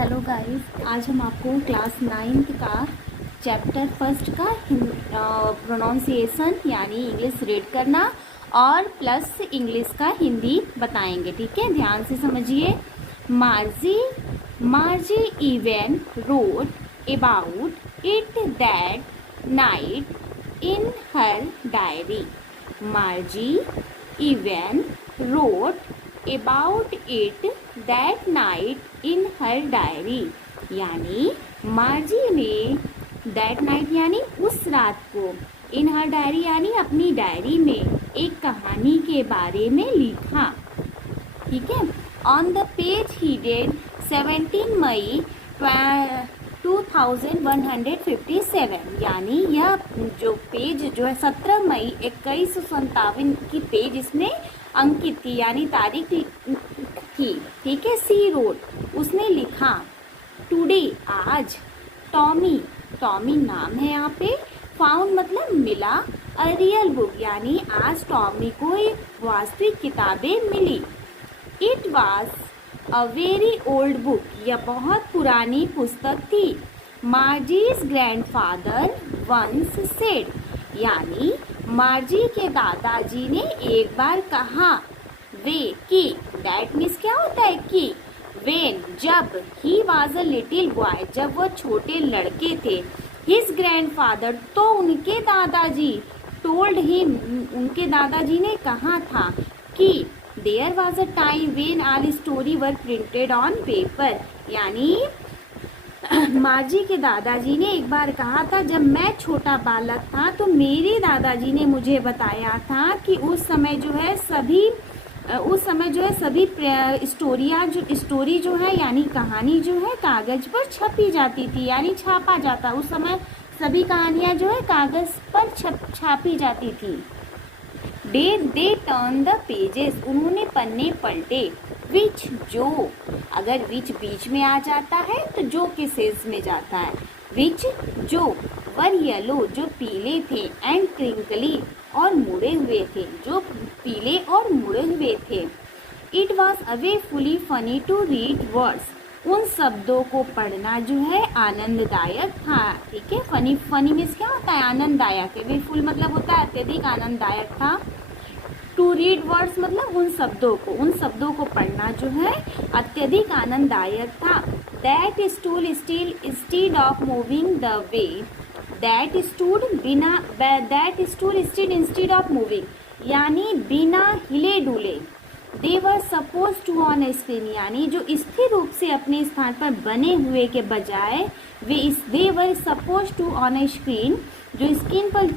Hello guys, आज हम आपको क्लास 9th का चैप्टर फर्स्ट का प्रोनाउंसिएशन यानी इंग्लिश रीड करना और प्लस इंग्लिश का हिंदी बताएंगे। ठीक है, ध्यान से समझिए। Margie even wrote about it that night in her diary. Margie even wrote about it that night in her diary। यानी मार्जी ने that night यानी उस रात को, in her diary यानी अपनी डायरी में एक कहानी के बारे में लिखा। ठीक है, on the page he did 17 मई 2157। यानी यह जो पेज जो है 17 मई 2157 की पेज इसमें अंकित थी यानी तारीख थी। ठीक है, सी रोड उसने लिखा, टुडे आज, टॉमी नाम है यहाँ पे, फाउंड मतलब मिला, अ रियल बुक यानी आज टॉमी को एक वास्तविक किताबें मिली। It was a very old book, यह बहुत पुरानी पुस्तक थी। मार्जीज ग्रैंडफादर वंस सेड, यानी मार्जी के दादाजी ने एक बार कहा, वे कि, दैट मीन्स क्या होता है कि, वेन जब, he was a little boy जब वह छोटे लड़के थे, हिज ग्रैंडफादर तो उनके दादाजी, टोल्ड हिम उनके दादाजी ने कहा था कि, there was a time when all story were printed on paper. यानी मार्जी के दादाजी ने एक बार कहा था, जब मैं छोटा बालक था तो मेरे दादाजी ने मुझे बताया था कि उस समय जो है सभी स्टोरी जो है यानी कहानी जो है कागज पर छपी जाती थी यानी छापा जाता। उस समय सभी कहानियां जो है कागज पर छापी जाती थी। दे टर्न द पेजेस, उन्होंने पन्ने पलटे। विच जो, अगर विच बीच में आ जाता है तो जो के सेंस में जाता है। विच जो, वर येलो जो पीले थे, एंड क्रिंकली और मुड़े हुए थे, जो पीले और मुड़े हुए थे। It was awfully funny to read words, उन शब्दों को पढ़ना जो है आनंददायक था। ठीक है, फनी मीन्स क्या होता है, आनंददायक। वे फुल मतलब होता है अत्यधिक आनंददायक था। टू रीड वर्ड्स मतलब उन शब्दों को पढ़ना जो है अत्यधिक आनंददायक था। That stood still instead of moving the way, that stood still instead of moving यानी बिना हिले डुले। They were suppose to on a screen, यानी जो स्थिर रूप से अपने स्थान पर बने हुए के बजाय they were suppose to on a screen, जो स्क्रीन पर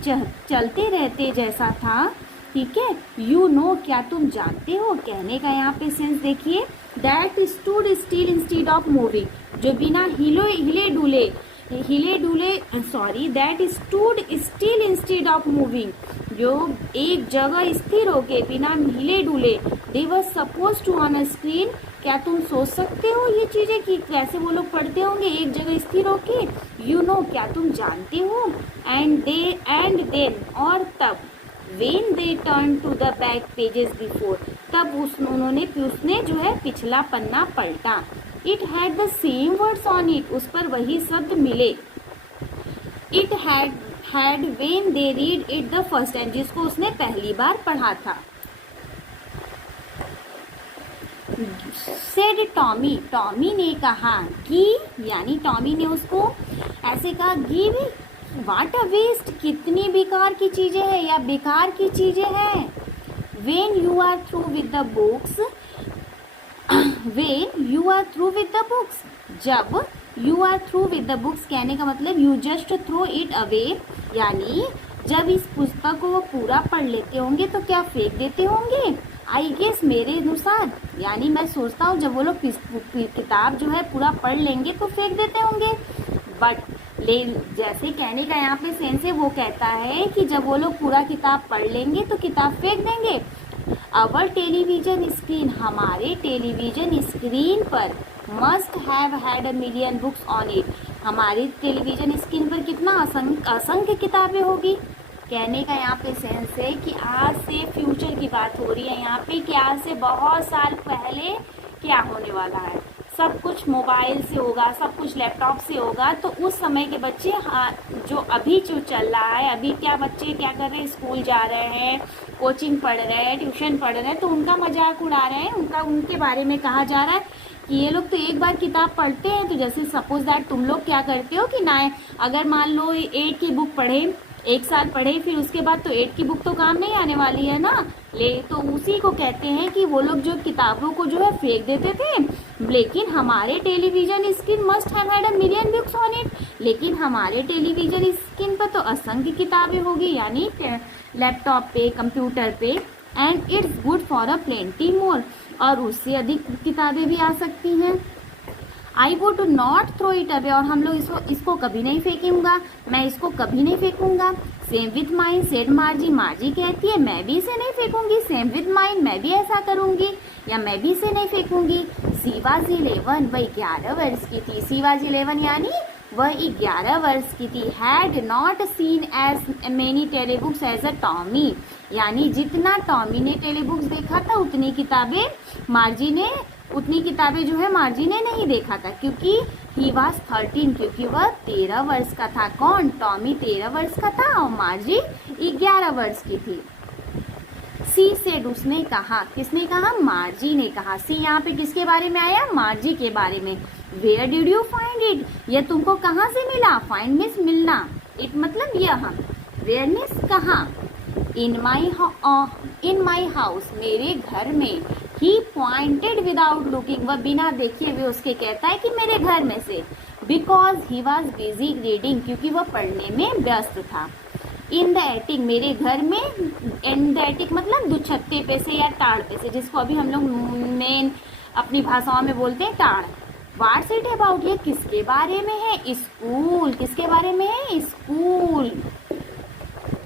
चलते रहते जैसा था। ठीक है, यू नो क्या तुम जानते हो, कहने का यहाँ पे सेंस देखिए। That stood still instead of moving, जो बिना हिले डुले that stood still instead of moving, जो एक जगह स्थिर होके बिना हिले डुले। They were suppose to on a screen, क्या तुम सोच सकते हो ये चीजें कि कैसे वो लोग पढ़ते होंगे एक जगह स्थिर होके। यू नो क्या तुम जानते हो। एंड देन और तब, When they turned to the back pages before, तब उसने जो है पिछला पन्ना पलटा। It had the same words on it, उस पर वही शब्द मिले। It had when they read it the first time, जिसको उसने पहली बार पढ़ा था। Said टॉमी ने कहा कि, यानी टॉमी ने उसको ऐसे कहा, गिव वाट अ वेस्ट, कितनी बेकार की चीजें हैं या बेकार की चीजें हैं। When you are through with the books, जब you are through with the books कहने का मतलब you just throw it away, यानी जब इस पुस्तक को वो पूरा पढ़ लेते होंगे तो क्या फेंक देते होंगे। आई गेस मेरे अनुसार, यानी मैं सोचता हूँ जब वो लोग किताब जो है पूरा पढ़ लेंगे तो फेंक देते होंगे। बट जैसे कहने का यहाँ पे सेंस है, वो कहता है कि जब वो लोग पूरा किताब पढ़ लेंगे तो किताब फेंक देंगे। अवर टेलीविजन स्क्रीन, हमारे टेलीविजन स्क्रीन पर, must have had a million books on it, हमारी टेलीविजन स्क्रीन पर कितना असंख्य किताबें होगी। कहने का यहाँ पे सेंस है कि आज से फ्यूचर की बात हो रही है यहाँ पे कि आज से बहुत साल पहले क्या होने वाला है। सब कुछ मोबाइल से होगा, सब कुछ लैपटॉप से होगा, तो उस समय के बच्चे, हाँ, जो अभी जो चल रहा है, अभी क्या बच्चे क्या कर रहे हैं, स्कूल जा रहे हैं, कोचिंग पढ़ रहे हैं, ट्यूशन पढ़ रहे हैं, तो उनका मजाक उड़ा रहे हैं, उनके बारे में कहा जा रहा है कि ये लोग तो एक बार किताब पढ़ते हैं। तो जैसे सपोज दैट तुम लोग क्या करते हो कि ना, अगर मान लो 8 की बुक पढ़े, 1 साल पढ़े, फिर उसके बाद तो 8 की बुक तो काम नहीं आने वाली है ना, तो उसी को कहते हैं कि वो लोग जो किताबों को जो है फेंक देते थे, लेकिन हमारे television screen must have had a million books on it, लेकिन हमारे टेलीविजन स्क्रीन पर तो असंख्य किताबें होगी, यानी लैपटॉप पे, कंप्यूटर पे, and it's good for a plenty more, और उससे अधिक किताबें भी आ सकती हैं। I would not throw it away, और हम लोग इसको कभी नहीं फेंकूंगा, मैं इसको कभी नहीं फेंकूंगा। Same with mine said Margie, Margie कहती है मैं भी इसे नहीं फेंकूंगी। सेम विथ माइन, मैं भी ऐसा करूंगी, या मैं भी इसे नहीं फेंकूंगी। सी वाज 11, वह 11 वर्ष की थी। सी वाज 11 यानी वह 11 वर्ष की थी। Had not seen as many telebooks as a Tommy, यानी जितना टॉमी ने टेलीबुक्स देखा था उतनी किताबें जो है मार्जी ने नहीं देखा था, क्योंकि ही वॉज 13, क्योंकि वह 13 वर्ष का था। कौन? टॉमी 13 वर्ष का था और मार्जी 11 वर्ष की थी। सी सेड, उसने कहा, किसने कहा? मार्जी ने कहा। सी यहाँ पे किसके बारे में आया? मार्जी के बारे में। Where did you find it, यह तुमको कहाँ से मिला? फाइंड मीन्स मिलना, इट मतलब यह। वेयर मीन्स कहाँ? इन माई हाउस, मेरे घर में। ही पॉइंटेड विदाउट लुकिंग, वह बिना देखे हुए उसके कहता है कि मेरे घर में से। Because he was busy reading, क्योंकि वह पढ़ने में व्यस्त था। इन द एटिक, मेरे घर में। इन द एटिक मतलब दुछत्ते पे से या टाड़ पे से, जिसको अभी हम लोग मेन अपनी भाषाओं में बोलते हैं टाड़। व्हाट्स इट अबाउट, ये किसके बारे में है? स्कूल, किसके बारे में है? स्कूल।